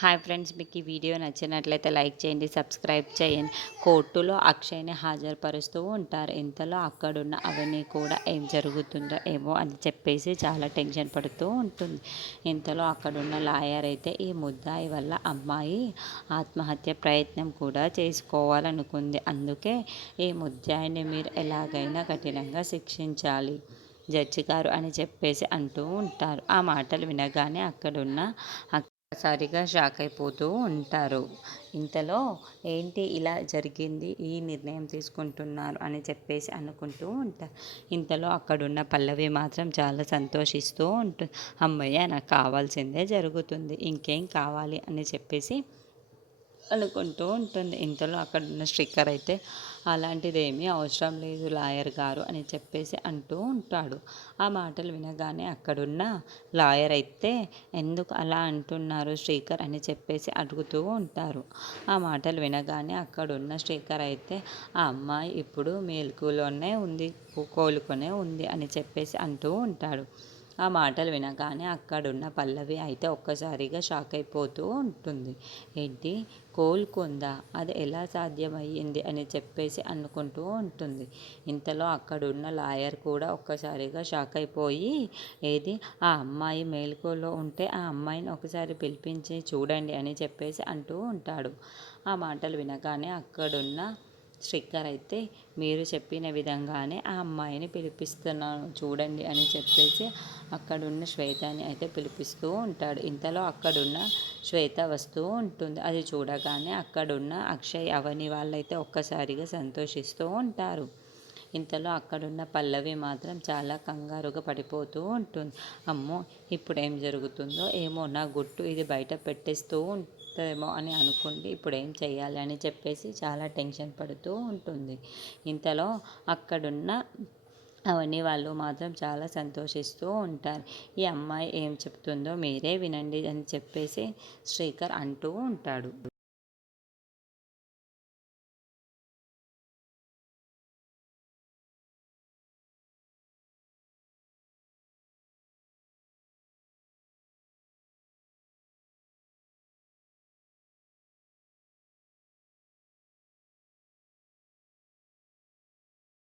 Hi friends, మీకు ఈ video నచ్చినట్లయితే లైక్ చేయండి, సబ్స్క్రైబ్ చేయండి. కోర్టులో అక్షయ్‌ని హాజరుపరుస్తూ ఉంటారు. ఇంతలో అక్కడున్న అవని కూడా ఏం జరుగుతుందో ఏమో అని చెప్పేసి చాలా టెన్షన్ పడుతూ ఉంటుంది. ఇంతలో అక్కడున్న లాయర్ అయితే ఈ ముద్దాయి వల్ల అమ్మాయి ఆత్మహత్య ప్రయత్నం కూడా చేసుకోవాలనుకుంది. అందుకే ఈ ముద్దాయిని మీరు ఎలాగైనా కఠినంగా శిక్షించాలి జడ్జి గారు అని చెప్పేసి అంటూ ఉంటారు. ఆ మాటలు వినగానే అక్కడున్న ఒక్కసారిగా షాక్ అయిపోతూ ఉంటారు. ఇంతలో ఏంటి ఇలా జరిగింది, ఈ నిర్ణయం తీసుకుంటున్నారు అని చెప్పేసి అనుకుంటూ ఉంటారు. ఇంతలో అక్కడున్న పల్లవి మాత్రం చాలా సంతోషిస్తూ ఉంటుంది. హమ్మయ్య! నాకు కావాల్సిందే జరుగుతుంది, ఇంకేం కావాలి అని చెప్పేసి అనుకుంటూ ఉంటుంది. ఇంతలో అక్కడున్న స్టిక్కర్ అయితే అలాంటిదేమీ అవసరం లేదు లాయర్ గారు అని చెప్పేసి అంటూ ఉంటాడు. ఆ మాటలు వినగానే అక్కడున్న లాయర్ అయితే ఎందుకు అలా అంటున్నారు శ్రీకర్ అని చెప్పేసి అడుగుతూ ఉంటారు. ఆ మాటలు వినగానే అక్కడున్న శ్రీకర్ అయితే ఆ అమ్మాయి ఇప్పుడు మెలకువలోనే ఉంది, కోలుకొనే ఉంది అని చెప్పేసి అంటూ ఉంటాడు. ఆ మాటలు వినగానే అక్కడున్న పల్లవి అయితే ఒక్కసారిగా షాక్ అయిపోతూ ఉంటుంది. ఏంటి, కోలుకుందా, అది ఎలా సాధ్యమయ్యింది అని చెప్పేసి అనుకుంటూ ఉంటుంది. ఇంతలో అక్కడున్న లాయర్ కూడా ఒక్కసారిగా షాక్ అయిపోయి ఏది ఆ అమ్మాయి మెలకువలో ఉంటే ఆ అమ్మాయిని ఒకసారి పిలిపించి చూడండి అని చెప్పేసి అంటూ ఉంటాడు. ఆ మాటలు వినగానే అక్కడున్న స్టిక్కర్ అయితే మీరు చెప్పిన విధంగానే ఆ అమ్మాయిని పిలిపిస్తున్నాను చూడండి అని చెప్పేసి అక్కడున్న శ్వేతని అయితే పిలిపిస్తూ ఉంటాడు. ఇంతలో అక్కడున్న శ్వేత వస్తూ ఉంటుంది. అది చూడగానే అక్కడున్న అక్షయ్ అవని వాళ్ళైతే ఒక్కసారిగా సంతోషిస్తూ ఉంటారు. ఇంతలో అక్కడున్న పల్లవి మాత్రం చాలా కంగారుగా పడిపోతూ ఉంటుంది. అమ్మో, ఇప్పుడేం జరుగుతుందో ఏమో, నా గుట్టు ఇది బయట పెట్టేస్తూ ఉంటుందేమో అని అనుకుంటే ఇప్పుడేం చెయ్యాలి అని చెప్పేసి చాలా టెన్షన్ పడుతూ ఉంటుంది. ఇంతలో అక్కడున్న అవన్నీ వాళ్ళు మాత్రం చాలా సంతోషిస్తూ ఉంటారు. ఈ అమ్మాయి ఏం చెప్తుందో మీరే వినండి అని చెప్పేసి శ్రీకర్ అంటూ ఉంటాడు.